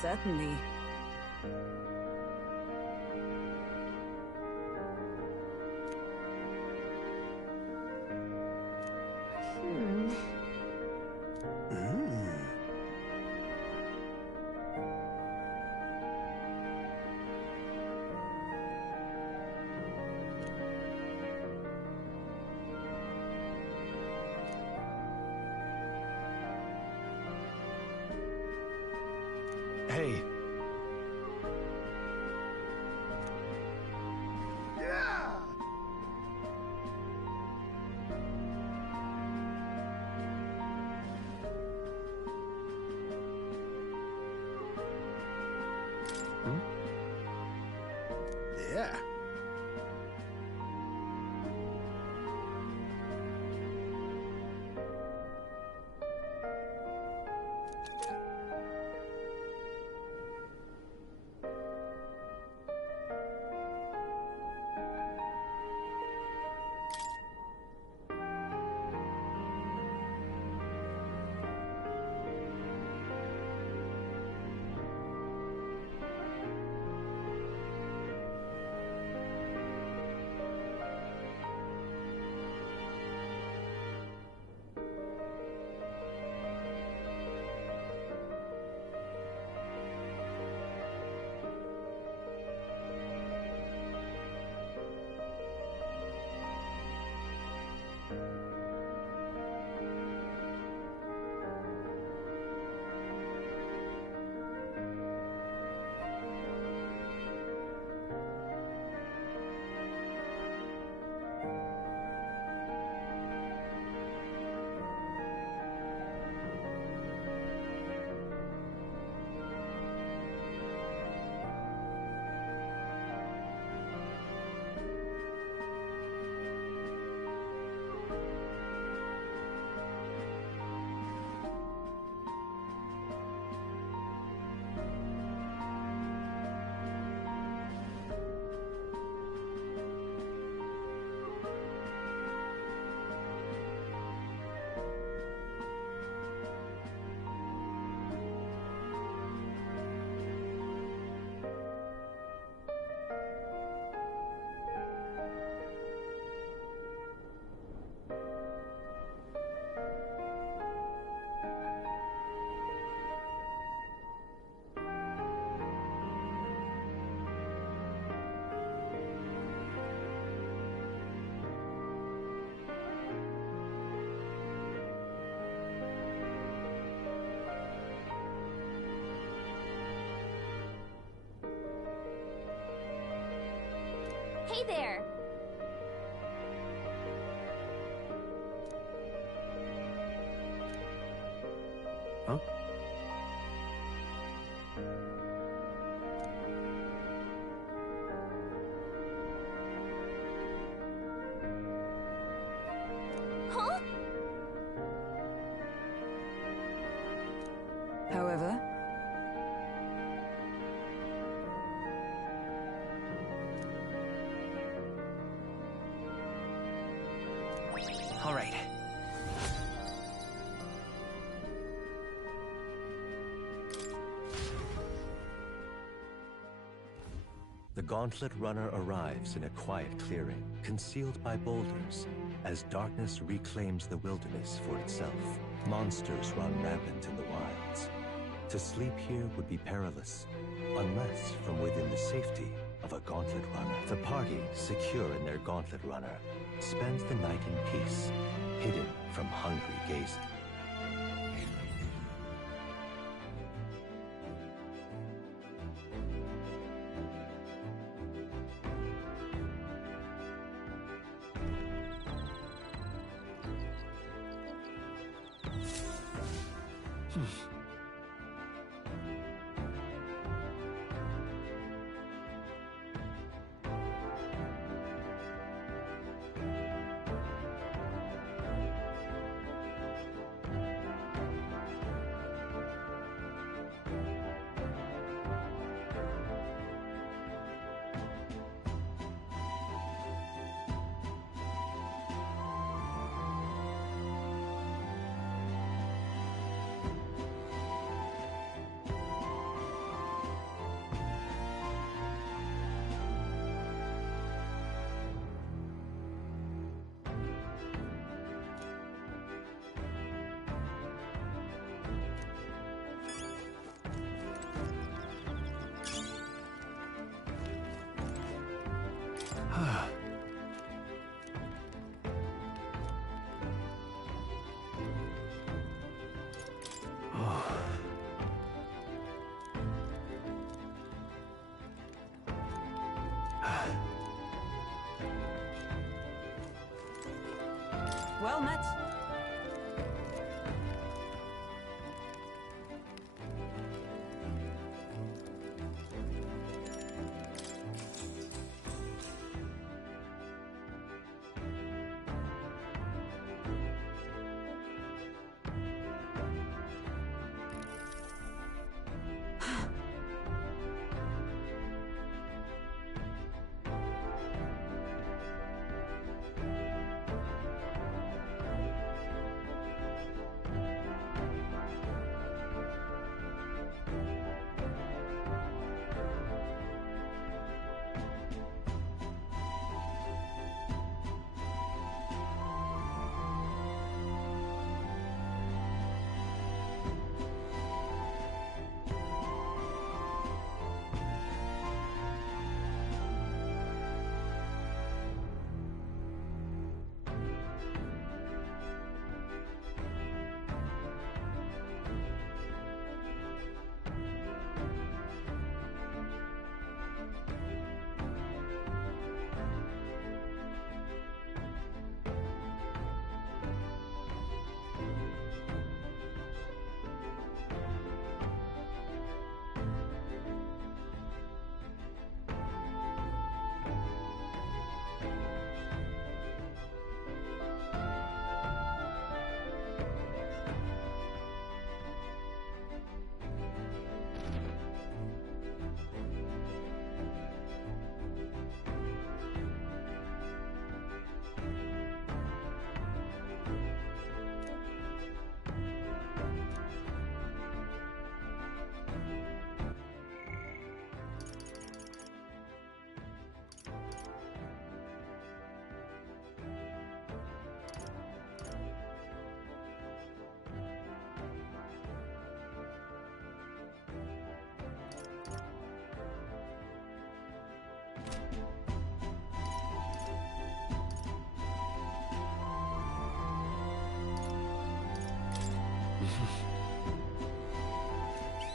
certainly. Hey. Yeah. Hey there! Huh? Huh? However, All right. The Gauntlet Runner arrives in a quiet clearing, concealed by boulders, as darkness reclaims the wilderness for itself. Monsters run rampant in the wilds. To sleep here would be perilous, unless from within the safety of a Gauntlet Runner. The party, secure in their Gauntlet Runner, spends the night in peace, hidden from hungry gazing. Well met.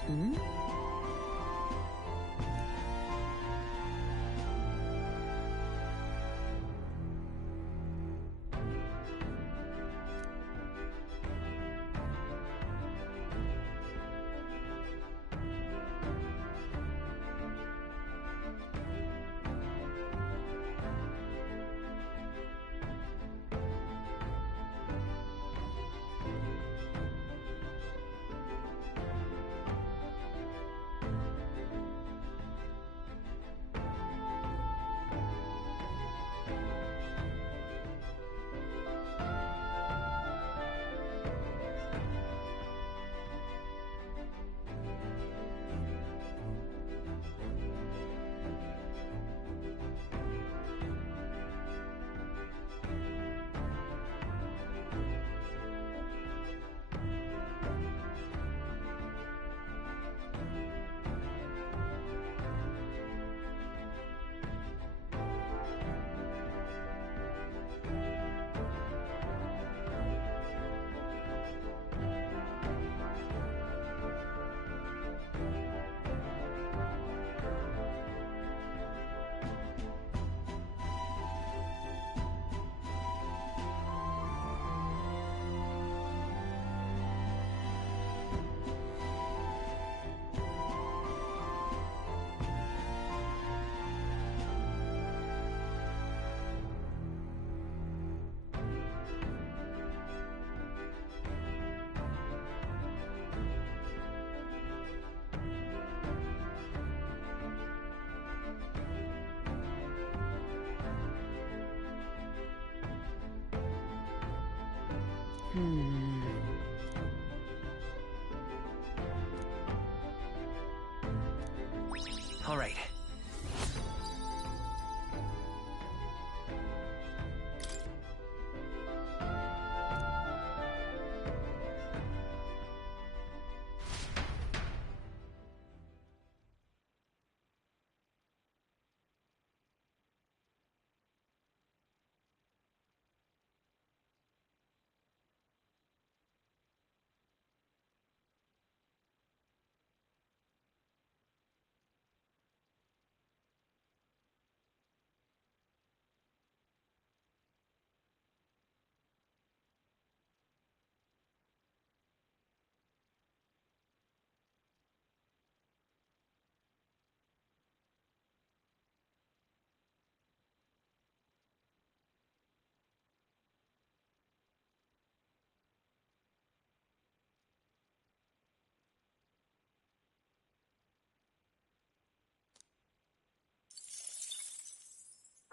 Hmm? All right.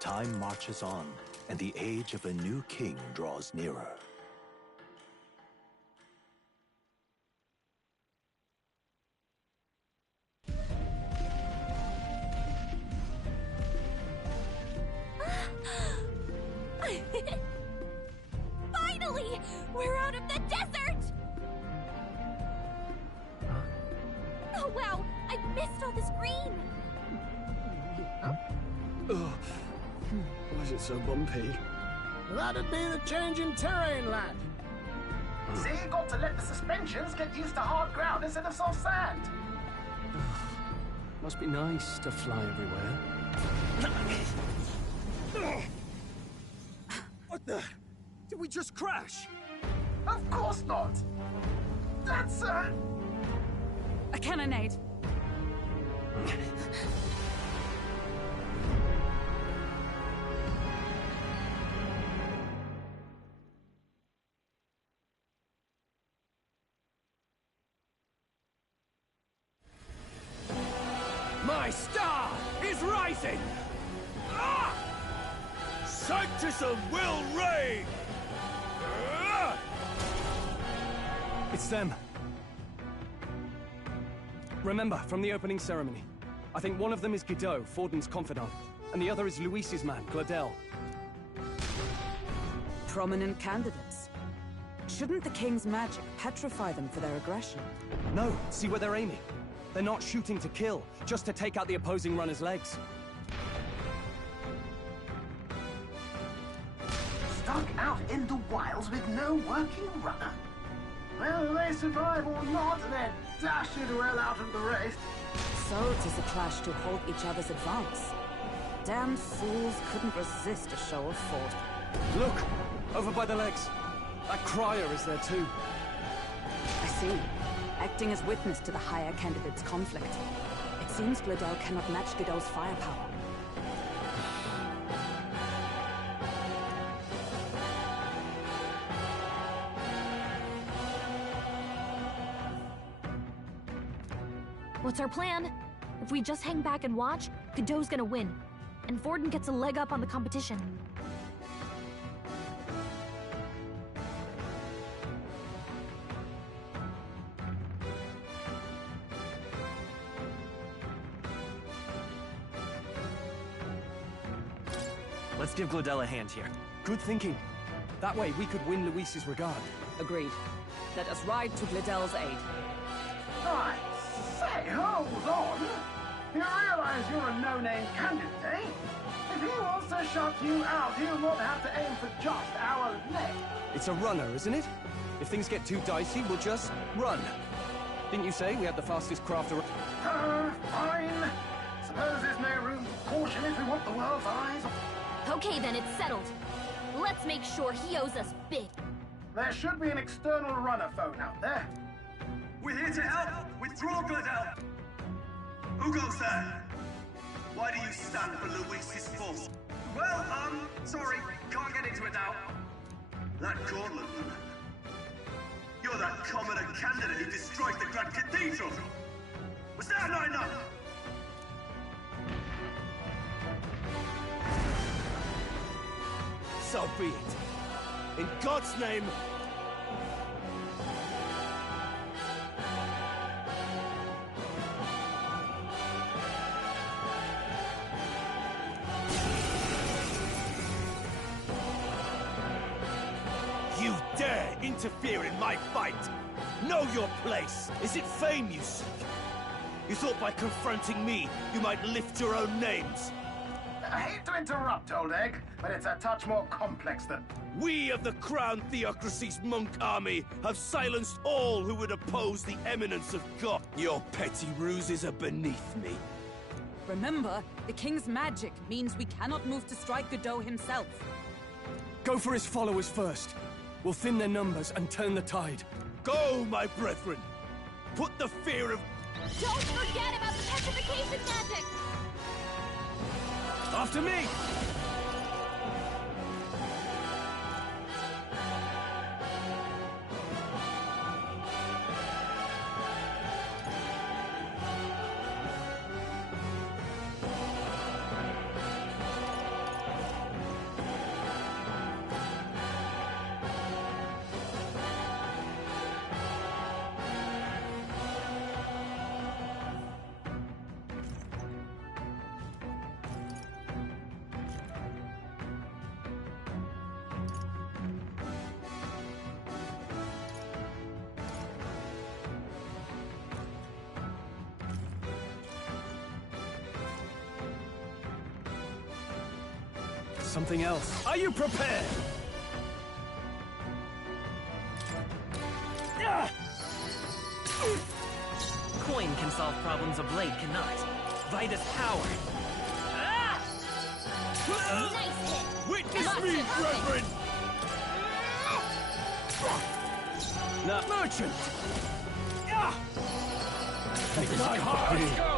Time marches on, and the age of a new king draws nearer. Finally! We're out of the desert! Oh wow! I missed all this green! Oh, why is it so bumpy? That'd be the change in terrain, lad. See, you got to let the suspensions get used to hard ground instead of soft sand. Must be nice to fly everywhere. What the? Did we just crash? Of course not. That's, A cannonade. My star is rising! Ah! Sanctism will reign! Ah! It's them. Remember, from the opening ceremony, I think one of them is Guido, Forden's confidant, and the other is Luis's man, Gladel. Prominent candidates. Shouldn't the king's magic petrify them for their aggression? No, see where they're aiming. They're not shooting to kill, just to take out the opposing runner's legs. stuck out in the wilds with no working runner. Whether they survive or not, they're dashing well out of the race. So 'tis a clash to halt each other's advance. Damned fools couldn't resist a show of force. Look! Over by the legs. That crier is there too. I see. Acting as witness to the higher candidate's conflict. It seems Gladel cannot match Guido's firepower. What's our plan? If we just hang back and watch, Godot's gonna win. And Forden gets a leg up on the competition. Let's give Gladel a hand here. Good thinking. That way we could win Luis's regard. Agreed. Let us ride to Gladel's aid. I say, hold on. You realize you're a no-name candidate, eh? If he wants to shut you out, he'll not have to aim for just our leg. It's a runner, isn't it? If things get too dicey, we'll just run. Didn't you say we had the fastest craft around? Fine. Suppose there's no room for caution if we want the world's eyes. Okay then, it's settled. Let's make sure he owes us big. There should be an external runner phone out there. We're here to help! Withdraw, Gladel! Who goes there? Why do you stand for Luis's force? Well, sorry, can't get into it now. That gauntlet runner. You're that commoner candidate who destroyed the Grand Cathedral! Was that not enough? So be it. In God's name... You dare interfere in my fight! Know your place! Is it fame you seek? You thought by confronting me, you might lift your own names? I hate to interrupt, old egg, but it's a touch more complex than... We of the Crown Theocracy's monk army have silenced all who would oppose the eminence of God. Your petty ruses are beneath me. Remember, the king's magic means we cannot move to strike Godot himself. Go for his followers first. We'll thin their numbers and turn the tide. Go, my brethren! Put the fear of... Don't forget about the petrification magic! After me! something else. Are you prepared? Coin can solve problems a blade cannot. Vitus power. Nice hit! Witness me, brethren! Now, merchant! Take my heart! Go!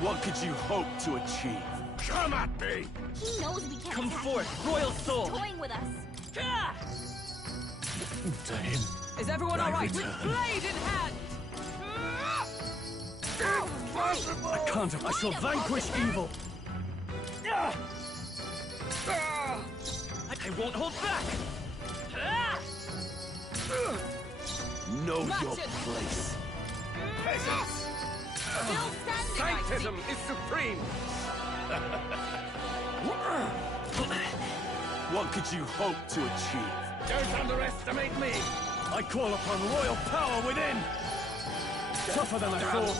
What could you hope to achieve? Come at me! He knows we can't Come attack forth, him. royal soul. He's toying with us. To him. Is everyone I alright? return. With blade in hand! I can't. I shall vanquish evil. I won't hold back. Know Match your it. place. Peasants! Still standing, Sanctism is supreme. What could you hope to achieve? Don't underestimate me. I call upon royal power within. Tougher than I thought.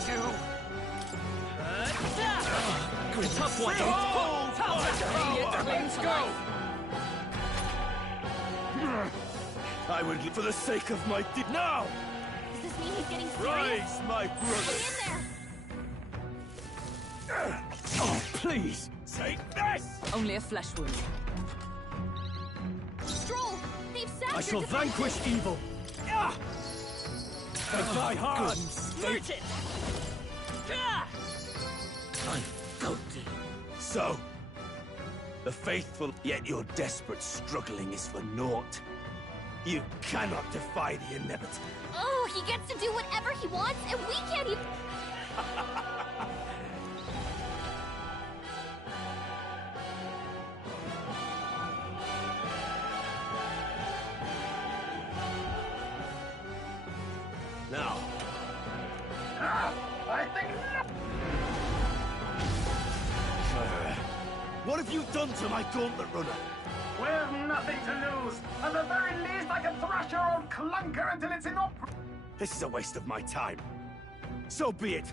Tough one. Let's go. I would, for the sake of my now. Does this mean he's getting serious? Rise, my Stay brothers. in there! Oh, please, take this. Only a flesh wound. Stroll! They've sacked I shall your vanquish evil. Take thy heart. Merchant! So, the faithful, yet your desperate struggling is for naught. You cannot defy the inevitable. Oh, he gets to do whatever he wants, and we can't even... Now, I think... what have you done to my gauntlet runner? We've nothing to lose. At the very least, I can thrash your old clunker until it's in op... This is a waste of my time. So be it.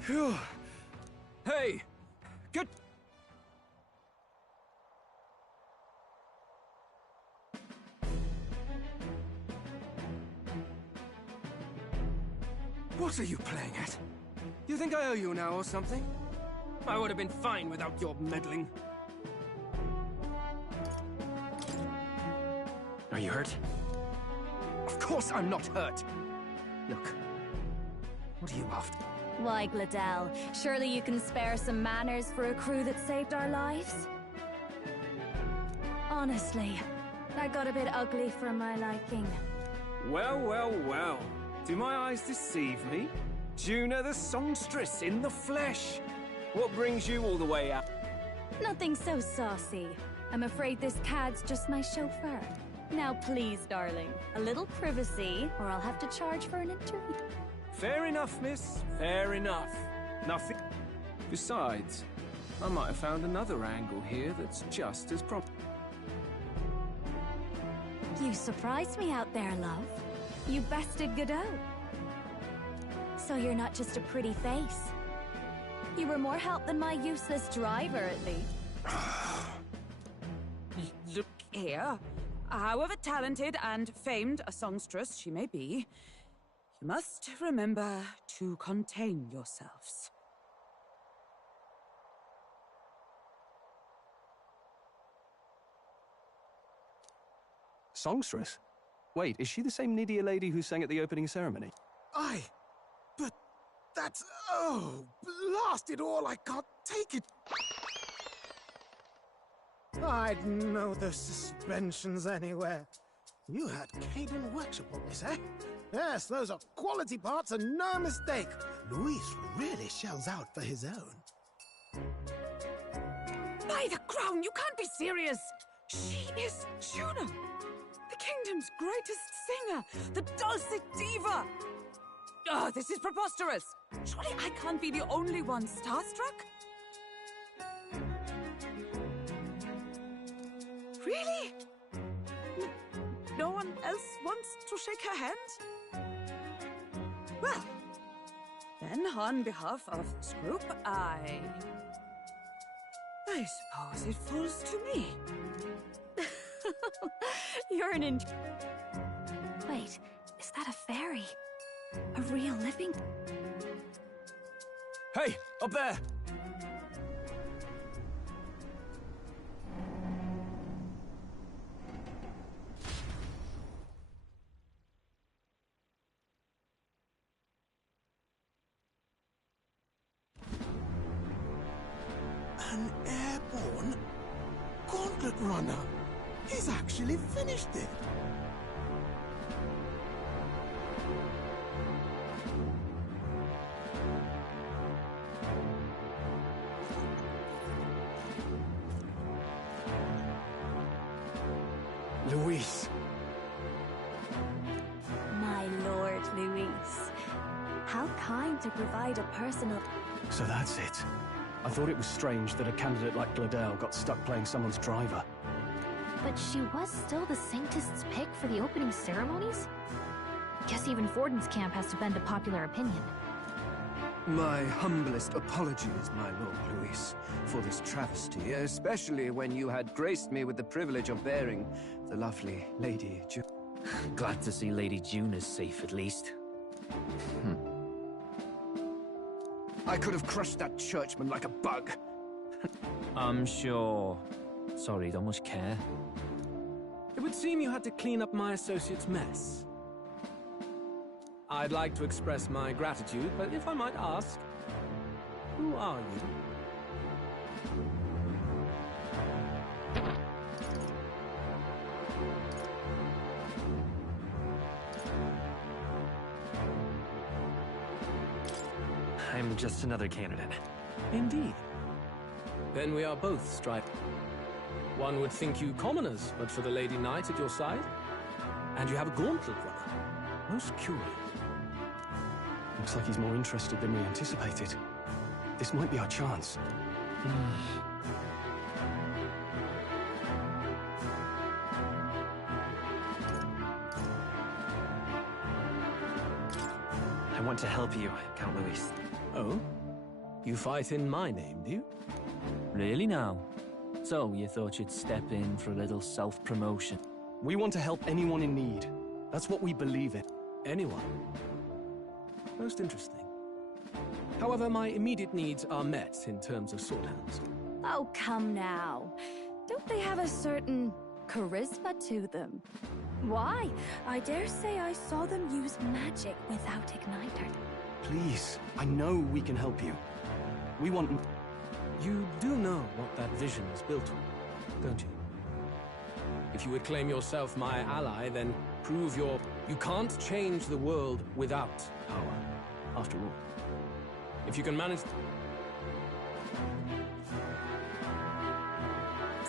Phew. Hey, good. What are you playing at? You think I owe you now or something? I would have been fine without your meddling. Are you hurt? Of course I'm not hurt. Look, what are you after? Why, Gladell, surely you can spare some manners for a crew that saved our lives? Honestly, that got a bit ugly for my liking. Well, well, well. Do my eyes deceive me? Juna the songstress in the flesh. What brings you all the way out? Nothing so saucy. I'm afraid this cad's just my chauffeur. Now please, darling, a little privacy, or I'll have to charge for an interview. Fair enough, miss. Fair enough. Nothing. Besides, I might have found another angle here that's just as proper. You surprised me out there, love. You bested Godot. So you're not just a pretty face. You were more help than my useless driver, at least. Look here. However talented and famed a songstress she may be, you must remember to contain yourselves. Songstress? Wait, is she the same Nidia lady who sang at the opening ceremony? Aye, but that's... oh, blast it all, I can't take it. I'd know those suspensions anywhere. You had Caden workshop on this, eh? Yes, those are quality parts and no mistake. Luis really shells out for his own. By the crown, you can't be serious! She is Juno, the kingdom's greatest singer, the dulcet diva! Oh, this is preposterous! Surely I can't be the only one starstruck? Really? No one else wants to shake her hand? Well, then on behalf of this group, I suppose it falls to me. You're an Wait, is that a fairy? A real living... Hey, up there! An airborne gauntlet runner. He's actually finished it. Luis. My lord, Luis. How kind to provide a personal... So that's it. I thought it was strange that a candidate like Gladel got stuck playing someone's driver. But she was still the Saintist's pick for the opening ceremonies? Guess even Forden's camp has to bend to popular opinion. My humblest apologies, my Lord Luis, for this travesty, especially when you had graced me with the privilege of bearing the lovely Lady June. Glad to see Lady June is safe, at least. I could have crushed that churchman like a bug. I'm sure. Sorry, don't much care. It would seem you had to clean up my associate's mess. I'd like to express my gratitude, but if I might ask, who are you? I'm just another candidate. Indeed. Then we are both striped. One would think you commoners, but for the Lady Knight at your side. And you have a gauntlet runner. Most curious. Looks like he's more interested than we anticipated. This might be our chance. I want to help you, Count Luis. Oh? You fight in my name, do you? Really now? So, you thought you'd step in for a little self-promotion? We want to help anyone in need. That's what we believe in. Anyone? Most interesting. However, my immediate needs are met in terms of sword hands. Oh, come now. Don't they have a certain charisma to them? Why? I dare say I saw them use magic without igniter. Please, I know we can help you. We want... You do know what that vision is built on, don't you? If you would claim yourself my ally, then prove your... You can't change the world without power, after all. If you can manage...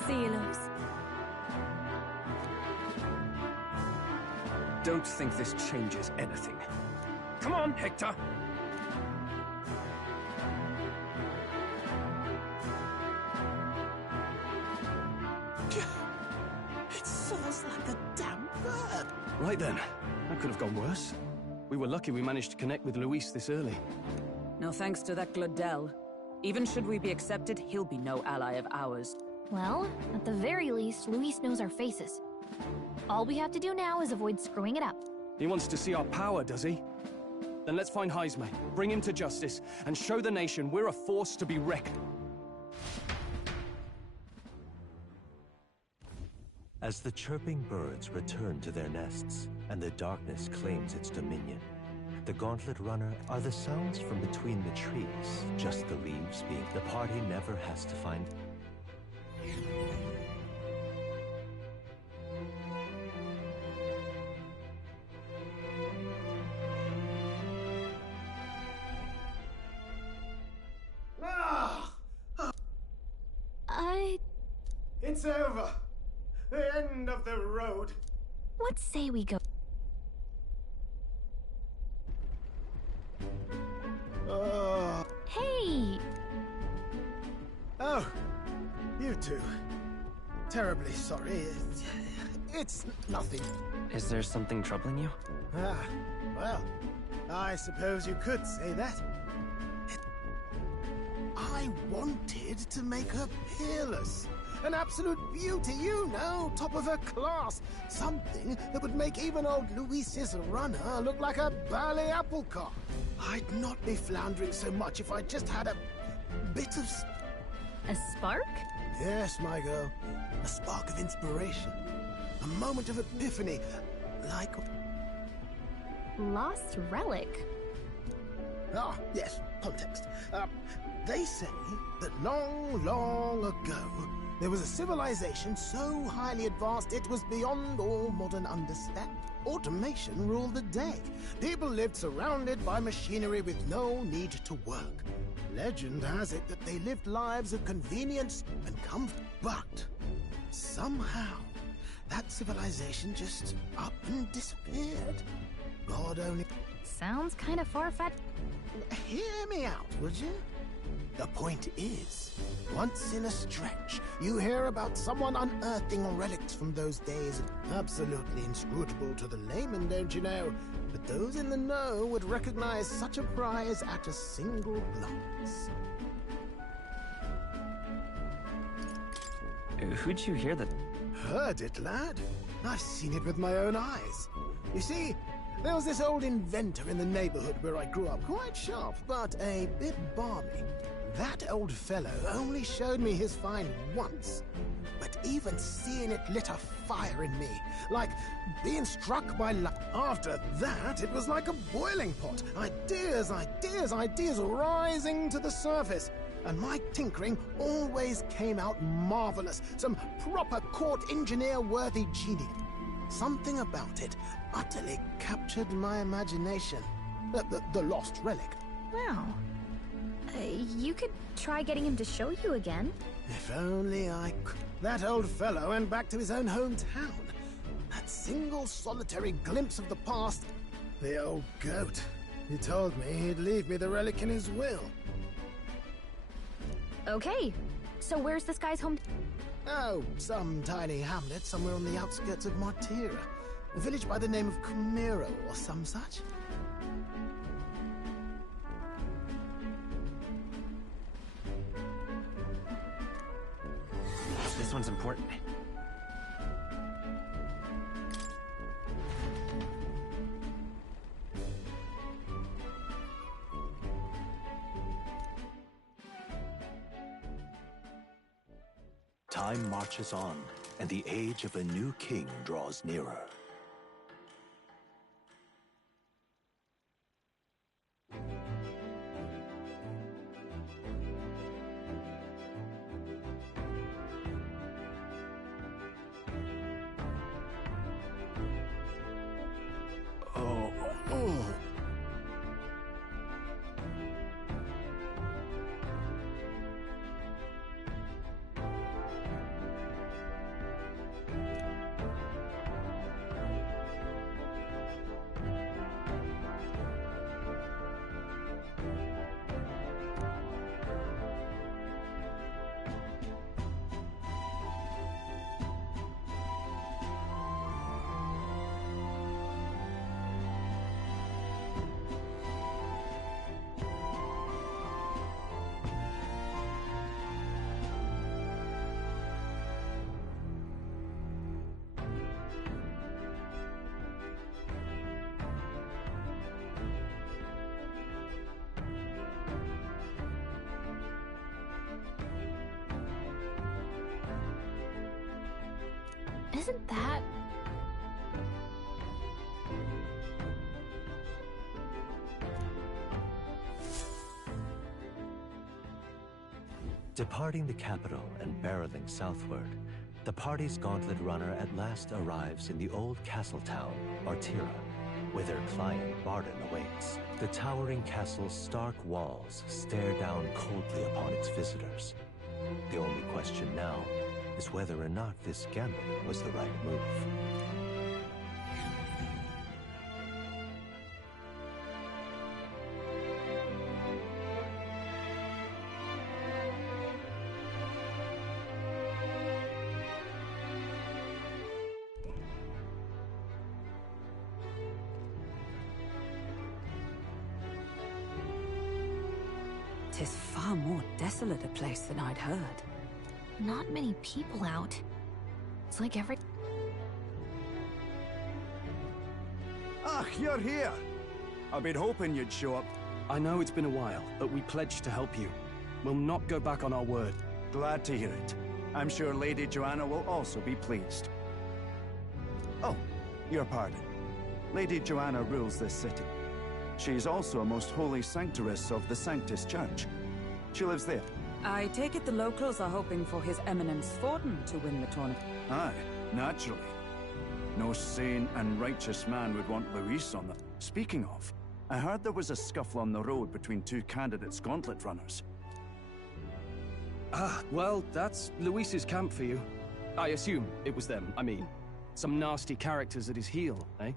See you, Luis. Don't think this changes anything. Come on, Hector! It soars like a damn bird. Right then. That could have gone worse. We were lucky we managed to connect with Luis this early. No thanks to that Gladel. Even should we be accepted, he'll be no ally of ours. Well, at the very least, Luis knows our faces. All we have to do now is avoid screwing it up. He wants to see our power, does he? Then let's find Heisme, bring him to justice, and show the nation we're a force to be reckoned. As the chirping birds return to their nests, and the darkness claims its dominion, the Gauntlet Runner are the sounds from between the trees, just the leaves being. The party never has to find... It's over. The end of the road. What say we go? Hey! Oh, you two. terribly sorry. It's nothing. Is there something troubling you? Ah, well, I suppose you could say that. I wanted to make her peerless. An absolute beauty, you know, top of her class. Something that would make even old Luis's runner look like a bally apple cart. I'd not be floundering so much if I just had a bit of... A spark? Yes, my girl. A spark of inspiration. A moment of epiphany. Like... Lost relic? Ah, yes, context. They say that long, long ago, there was a civilization so highly advanced it was beyond all modern understanding. Automation ruled the day. People lived surrounded by machinery with no need to work. Legend has it that they lived lives of convenience and comfort. But somehow, that civilization just up and disappeared. God only... Sounds kind of far-fetched. Hear me out, would you? The point is, once in a stretch, you hear about someone unearthing relics from those days. Absolutely inscrutable to the layman, don't you know? But those in the know would recognize such a prize at a single glance. Who'd you hear that? Heard it, lad. I've seen it with my own eyes. You see, there was this old inventor in the neighborhood where I grew up, quite sharp, but a bit balmy. That old fellow only showed me his find once, but even seeing it lit a fire in me, like being struck by light. After that, it was like a boiling pot. Ideas, ideas, ideas rising to the surface. And my tinkering always came out marvelous, some proper court engineer-worthy genius. Something about it utterly captured my imagination. The lost relic. Wow. You could try getting him to show you again. If only I could. That old fellow went back to his own hometown. That single solitary glimpse of the past. The old goat. He told me he'd leave me the relic in his will. Okay. So where's this guy's home? Oh, some tiny hamlet somewhere on the outskirts of Martira. A village by the name of Camiro or some such. This one's important. Time marches on, and the age of a new king draws nearer. Isn't that... Departing the capital and barreling southward, the party's gauntlet runner at last arrives in the old castle town, Artira, where their client Barden awaits. The towering castle's stark walls stare down coldly upon its visitors. The only question now is whether or not this gambit was the right move. 'Tis far more desolate a place than I'd heard. Not many people out. It's like every... Ah, you're here! I've been hoping you'd show up. I know it's been a while, but we pledged to help you. We'll not go back on our word. Glad to hear it. I'm sure Lady Joanna will also be pleased. Oh, your pardon. Lady Joanna rules this city. She's also a most holy sanctoress of the Sanctus Church. She lives there. I take it the locals are hoping for His Eminence Forden to win the tournament. Aye, naturally. No sane and righteous man would want Luis on the... Speaking of, I heard there was a scuffle on the road between two candidates gauntlet runners. Ah, well, that's Luis's camp for you. I assume it was them, I mean. Some nasty characters at his heel, eh?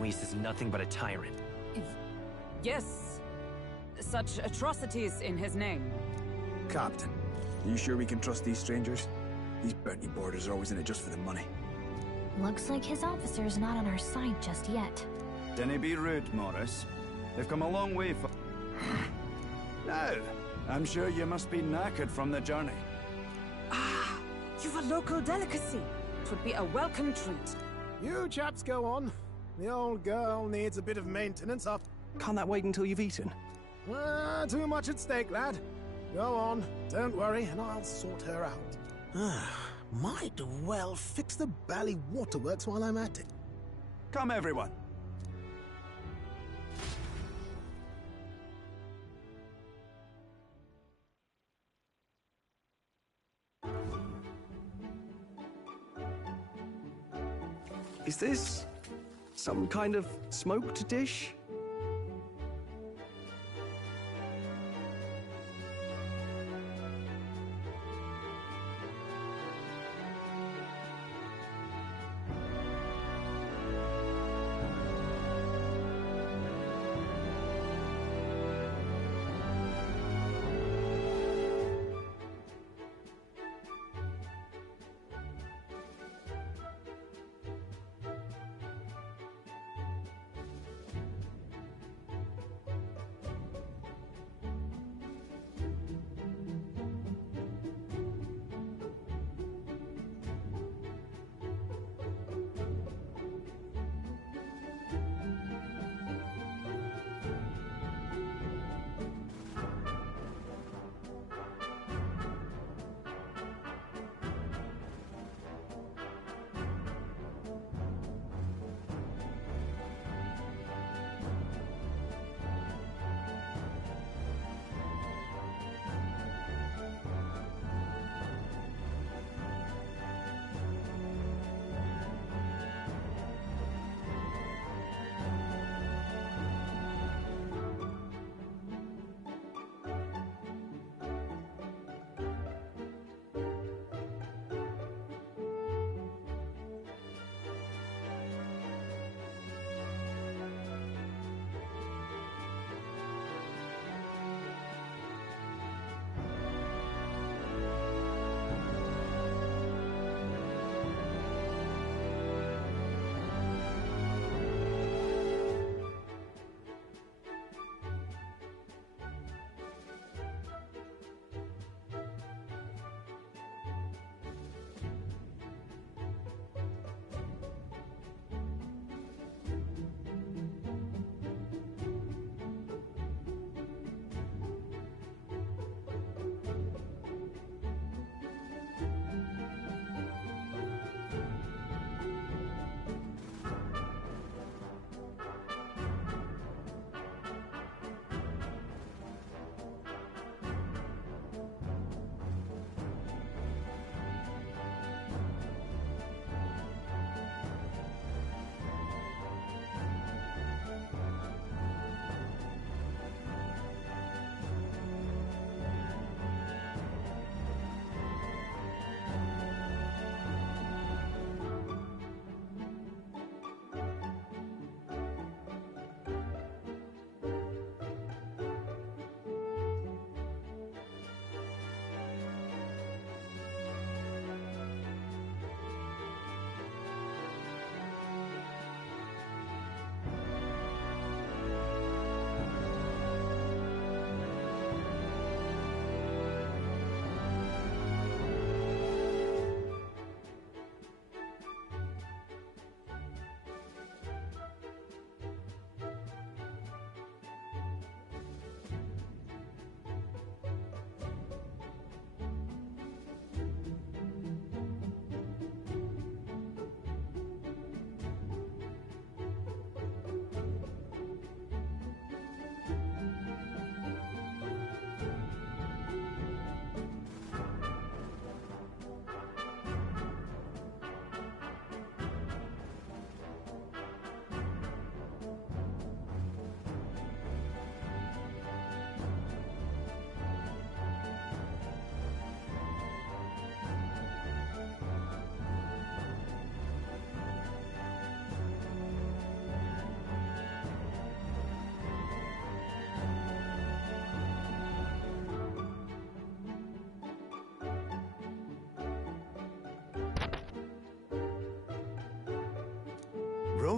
Luis is nothing but a tyrant. Yes. Such atrocities in his name. Captain, are you sure we can trust these strangers? These bounty boarders are always in it just for the money. Looks like his officer's not on our side just yet. Dinna be rude, Morris. They've come a long way for... Now, I'm sure you must be knackered from the journey. Ah, you've a local delicacy. 'Twould be a welcome treat. You chaps go on. The old girl needs a bit of maintenance up. Can't that wait until you've eaten? Too much at stake, lad. Go on, don't worry, and I'll sort her out. Might well fix the bally waterworks while I'm at it. Come, everyone. Is this some kind of smoked dish?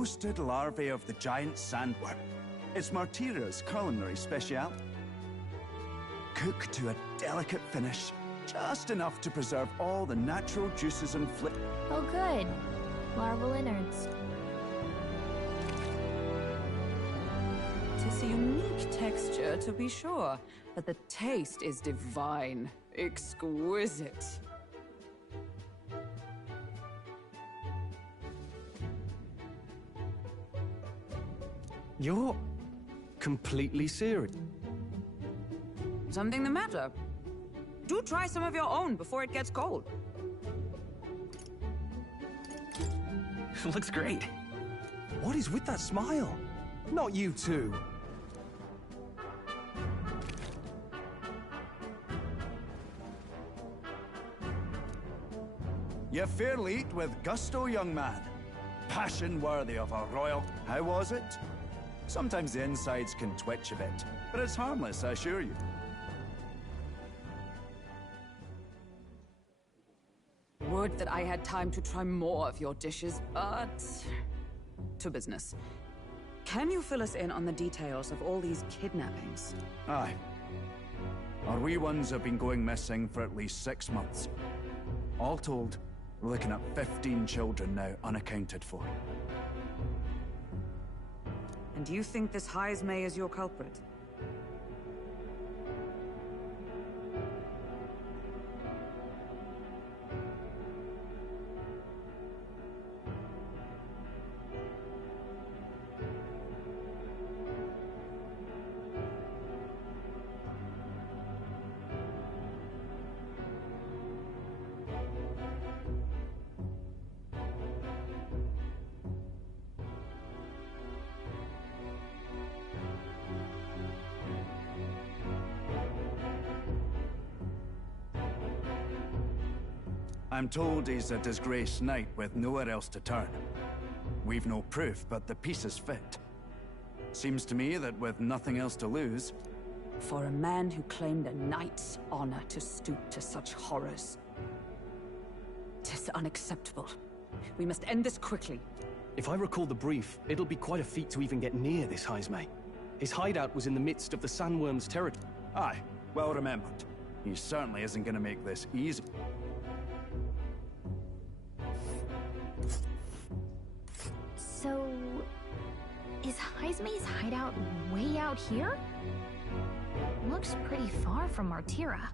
roasted larvae of the giant sandworm. It's Martira's culinary speciality. Cooked to a delicate finish, just enough to preserve all the natural juices and flavors. Oh good. Larval innards. Tis a unique texture, to be sure, but the taste is divine. Exquisite. You're completely serious. Something the matter? Do try some of your own before it gets cold. Looks great. What is with that smile? Not you two. You fairly eat with gusto, young man. Passion worthy of a royal. How was it? Sometimes the insides can twitch a bit, but it's harmless, I assure you. Would that I had time to try more of your dishes, but... to business. Can you fill us in on the details of all these kidnappings? Aye. Our wee ones have been going missing for at least 6 months. All told, we're looking at 15 children now unaccounted for. And you think this Heismay is your culprit? I'm told he's a disgraced knight with nowhere else to turn. We've no proof, but the pieces fit. Seems to me that with nothing else to lose... For a man who claimed a knight's honor to stoop to such horrors. 'Tis unacceptable. We must end this quickly. If I recall the brief, it'll be quite a feat to even get near this Heismay. His hideout was in the midst of the sandworm's territory. Aye, well remembered. He certainly isn't going to make this easy. So... is Heismay's hideout way out here? Looks pretty far from Martira.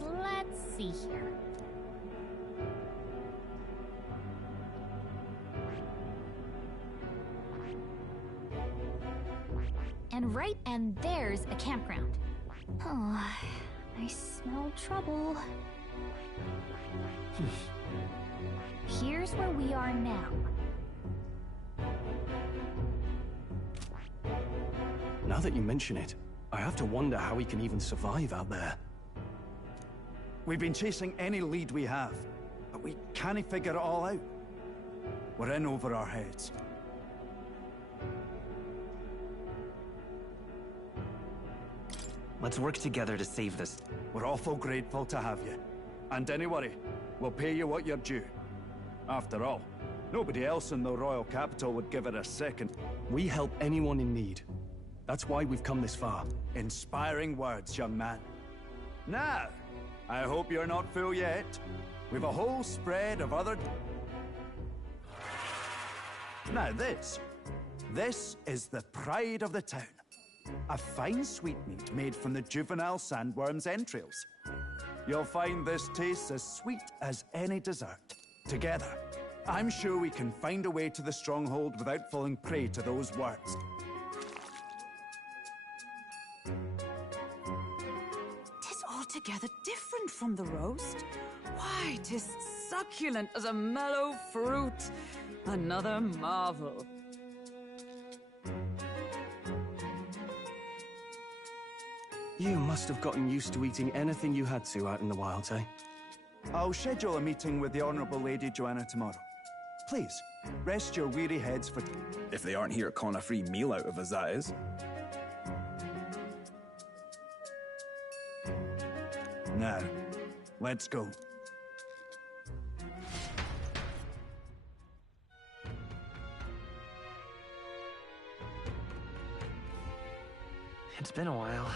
Let's see here. And there's a campground. Oh, I smell trouble. Here's where we are now. Now that you mention it, I have to wonder how we can even survive out there. We've been chasing any lead we have, but we can't figure it all out. We're in over our heads. Let's work together to save this. We're awful grateful to have you. And don't worry, we'll pay you what you're due. After all, nobody else in the royal capital would give it a second. We help anyone in need. That's why we've come this far. Inspiring words, young man. Now, I hope you're not full yet. We've a whole spread of other... Now this is the pride of the town. A fine sweetmeat made from the juvenile sandworm's entrails. You'll find this tastes as sweet as any dessert. Together, I'm sure we can find a way to the stronghold without falling prey to those worms. Tis altogether different from the roast. Why, tis succulent as a mellow fruit. Another marvel. You must have gotten used to eating anything you had to out in the wilds, eh? I'll schedule a meeting with the Honourable Lady Joanna tomorrow. Please, rest your weary heads for... If they aren't here calling a free meal out of us, that is. Now, let's go. It's been a while.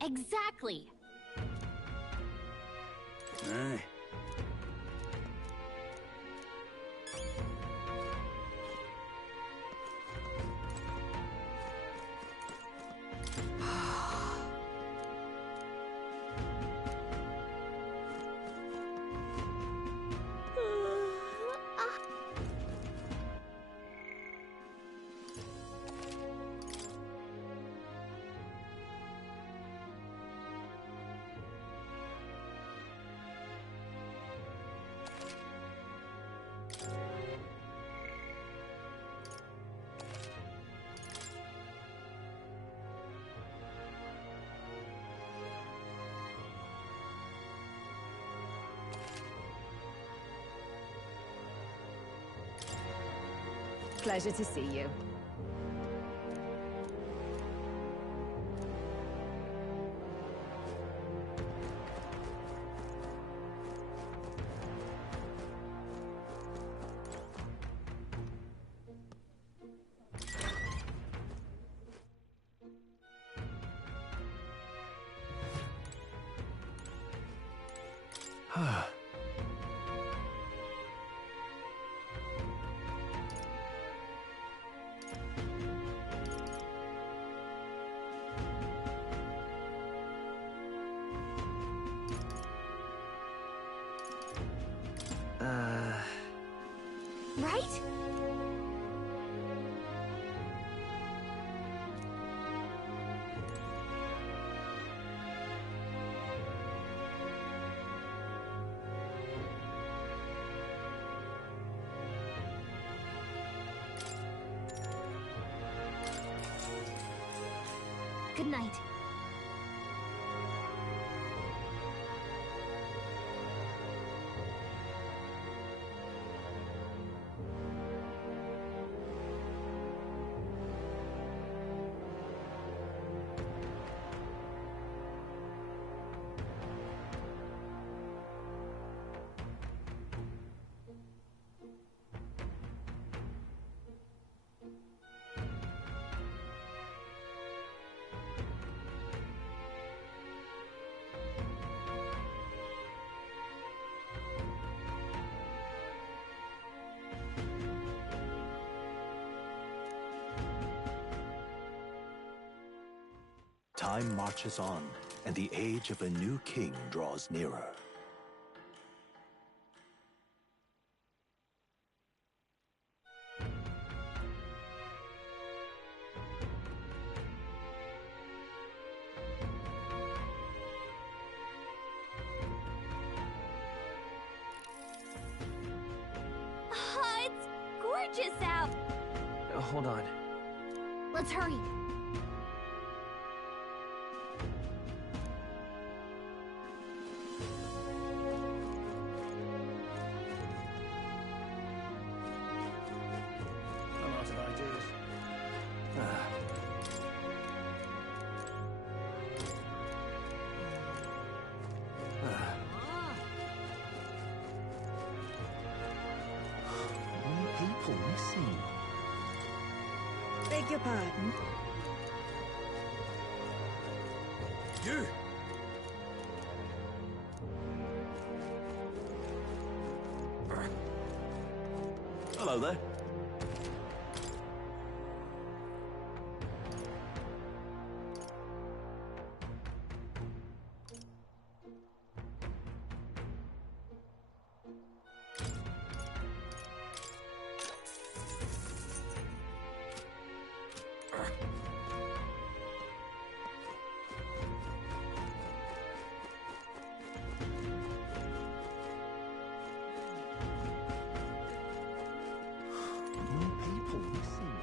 Exactly. Aye. Pleasure to see you. Right? Good night. Time marches on, and the age of a new king draws nearer. Oh, it's gorgeous out! Hold on. Let's hurry. I'm out of ideas. People missing. Beg your pardon? You! Hello there. People missing.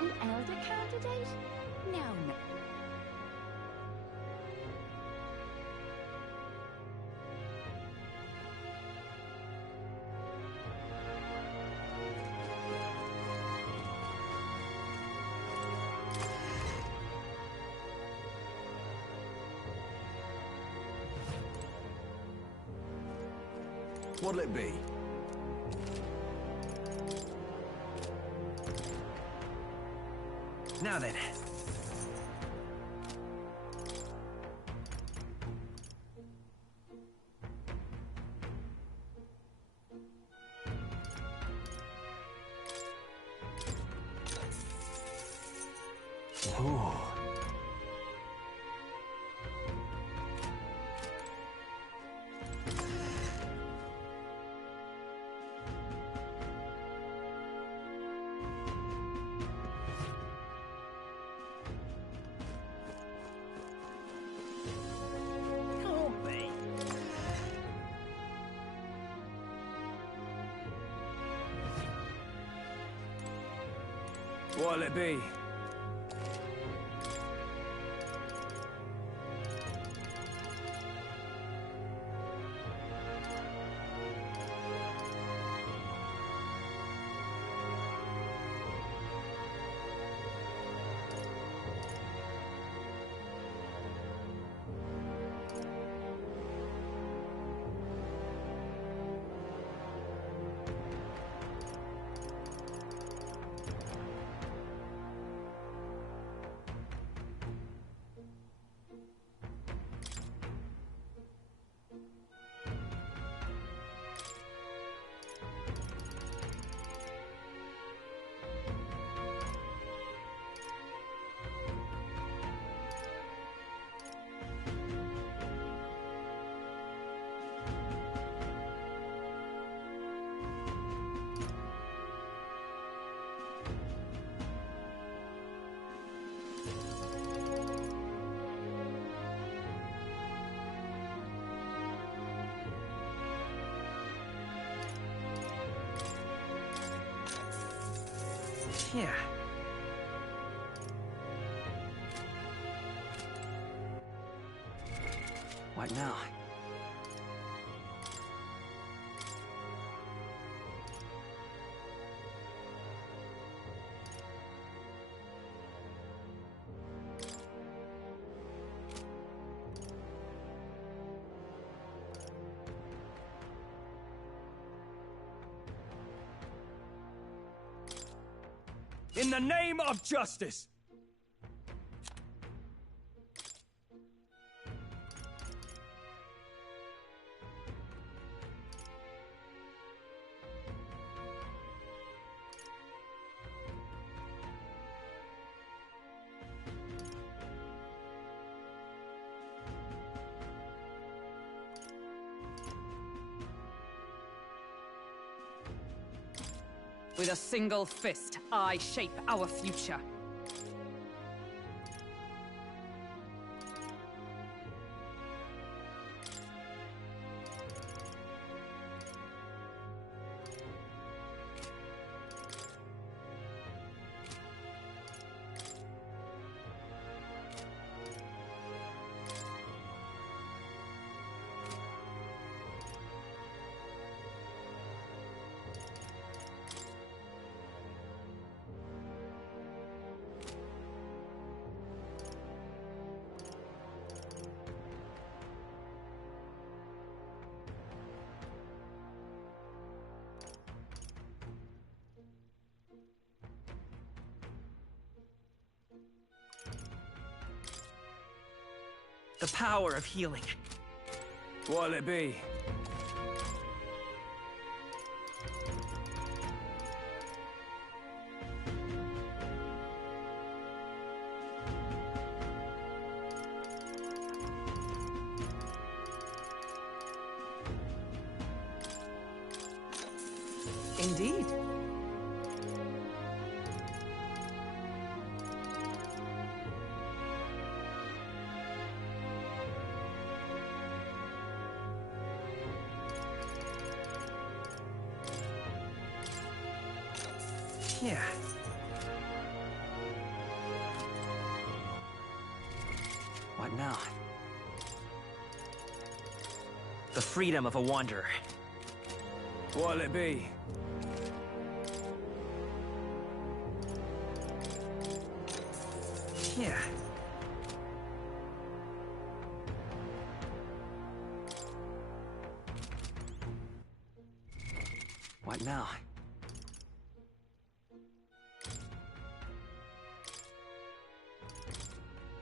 An elder candidate? No. What'll it be? Now then. Ooh. Help me. What'll it be? Yeah. What now? In the name of justice! With a single fist, I shape our future. The power of healing. What'll it be? Indeed. Yeah. What now? The freedom of a wanderer. What'll it be? Yeah. What now?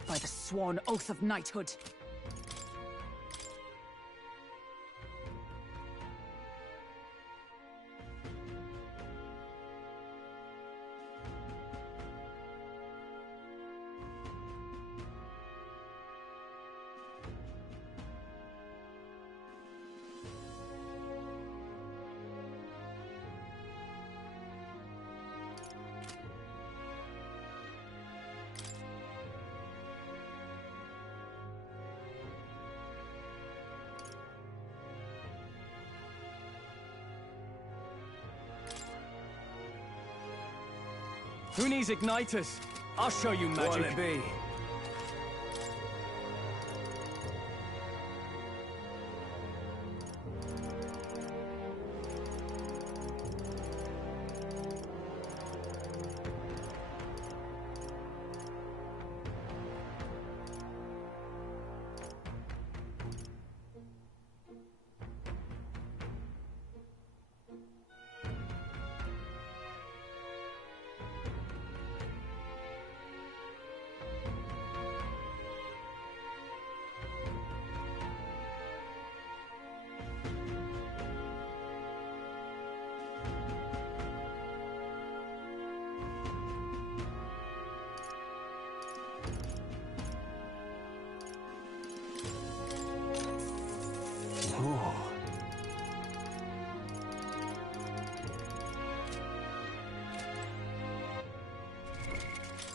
By the sworn oath of knighthood. Who needs igniters? I'll show you magic. What'll it be?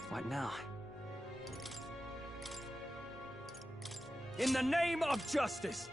What now? In the name of justice!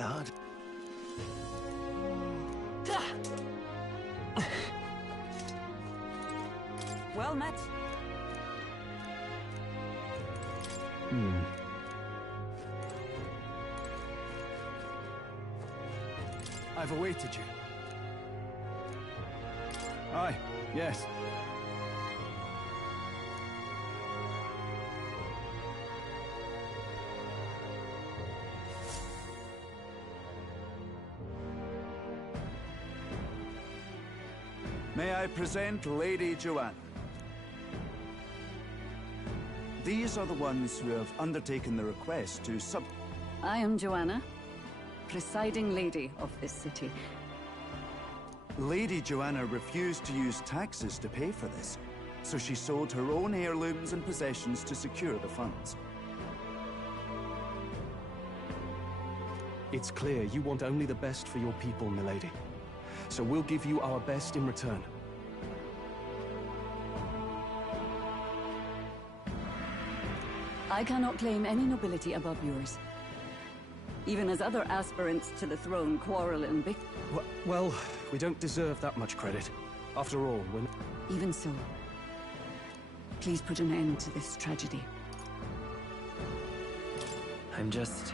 hard. Well met. I've awaited you. Aye, yes. May I present Lady Joanna? These are the ones who have undertaken the request to I am Joanna, presiding lady of this city. Lady Joanna refused to use taxes to pay for this, so she sold her own heirlooms and possessions to secure the funds. It's clear you want only the best for your people, milady. So we'll give you our best in return. I cannot claim any nobility above yours. Even as other aspirants to the throne quarrel and bicker. Well, we don't deserve that much credit. After all, we're... Even so, please put an end to this tragedy. I'm just...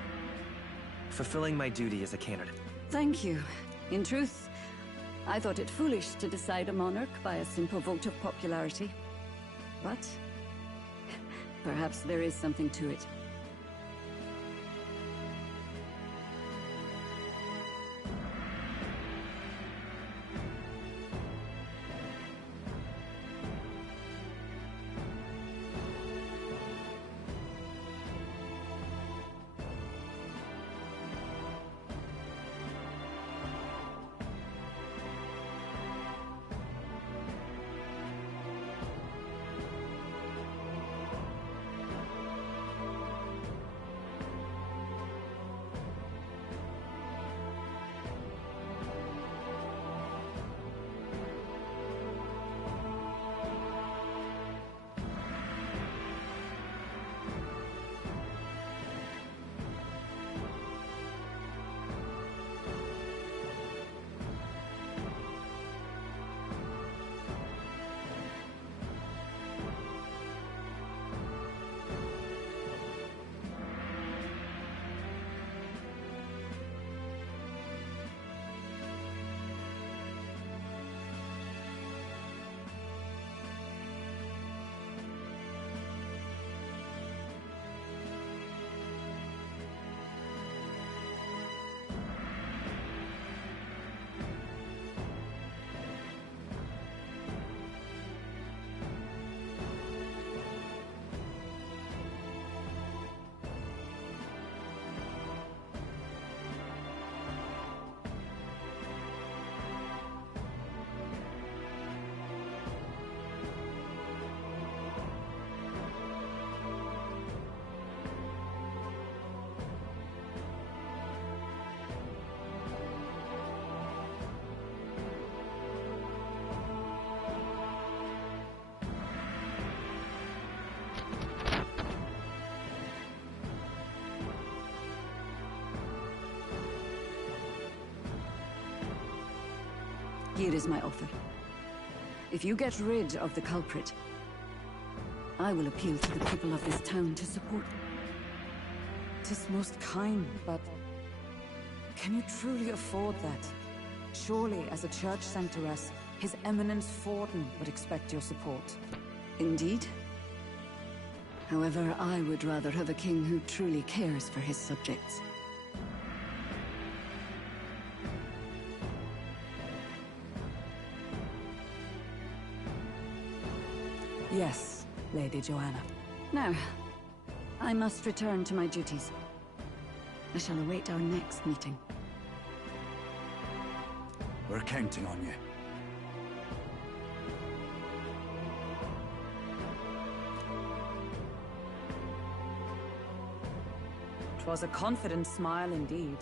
fulfilling my duty as a candidate. Thank you. In truth, I thought it foolish to decide a monarch by a simple vote of popularity. But perhaps there is something to it. Here is my offer. If you get rid of the culprit, I will appeal to the people of this town to support. 'Tis most kind, but can you truly afford that? Surely, as a church sanctoress, His Eminence Forden would expect your support. Indeed. However, I would rather have a king who truly cares for his subjects. Yes, Lady Joanna. Now, I must return to my duties. I shall await our next meeting. We're counting on you. 'Twas a confident smile indeed,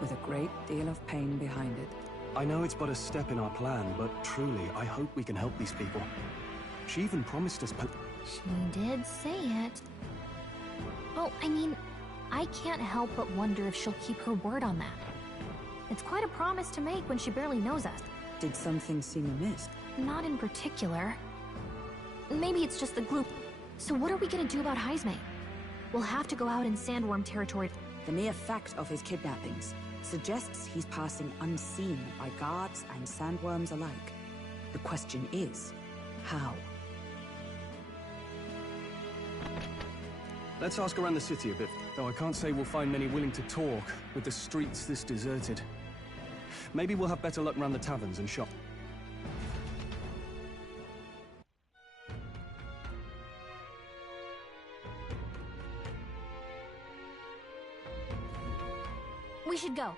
with a great deal of pain behind it. I know it's but a step in our plan, but truly, I hope we can help these people. She even promised us... She did say it. Oh, I mean, I can't help but wonder if she'll keep her word on that. It's quite a promise to make when she barely knows us. Did something seem amiss? Not in particular. Maybe it's just the gloop. So what are we gonna do about Heisme? We'll have to go out in Sandworm territory. The mere fact of his kidnappings suggests he's passing unseen by guards and sandworms alike. The question is, how? Let's ask around the city a bit, though I can't say we'll find many willing to talk with the streets this deserted. Maybe we'll have better luck around the taverns and shops. We should go.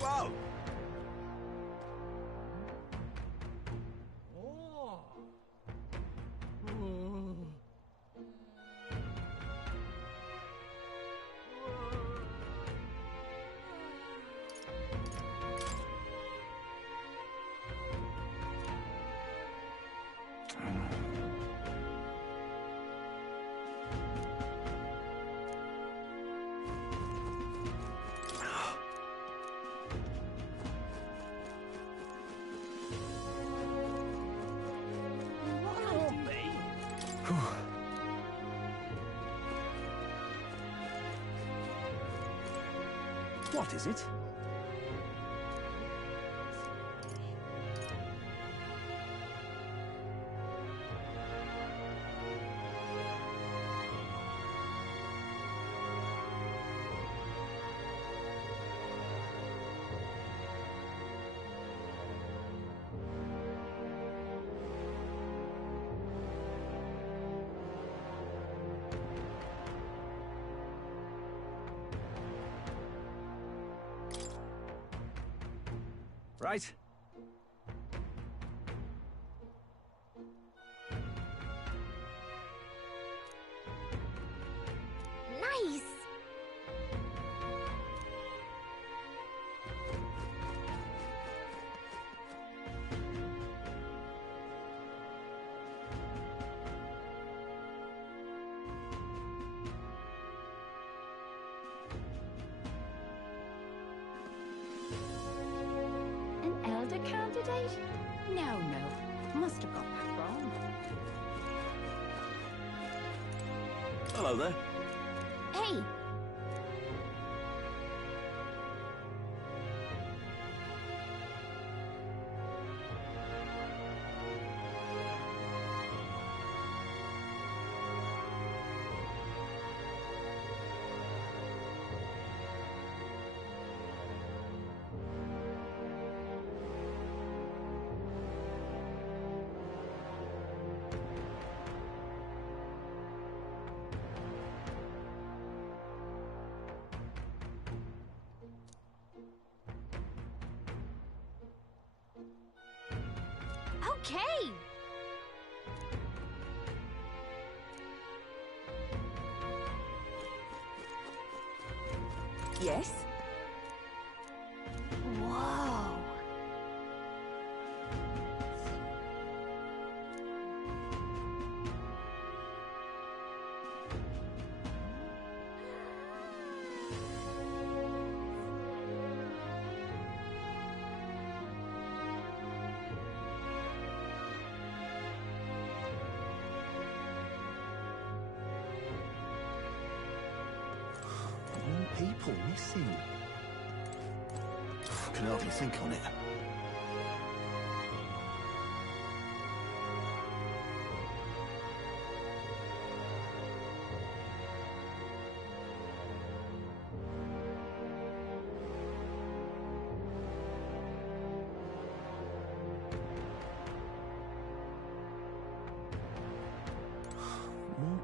Whoa! What is it? Right. Nice! Elder candidate? No. Must have got that wrong. Hello there. Hey! Okay! Yes? Whoa! People missing. Can hardly think on it.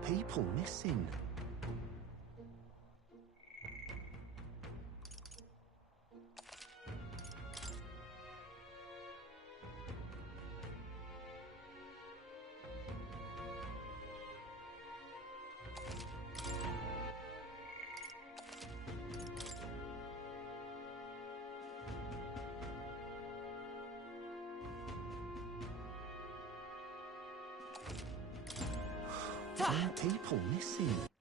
people missing. People missing.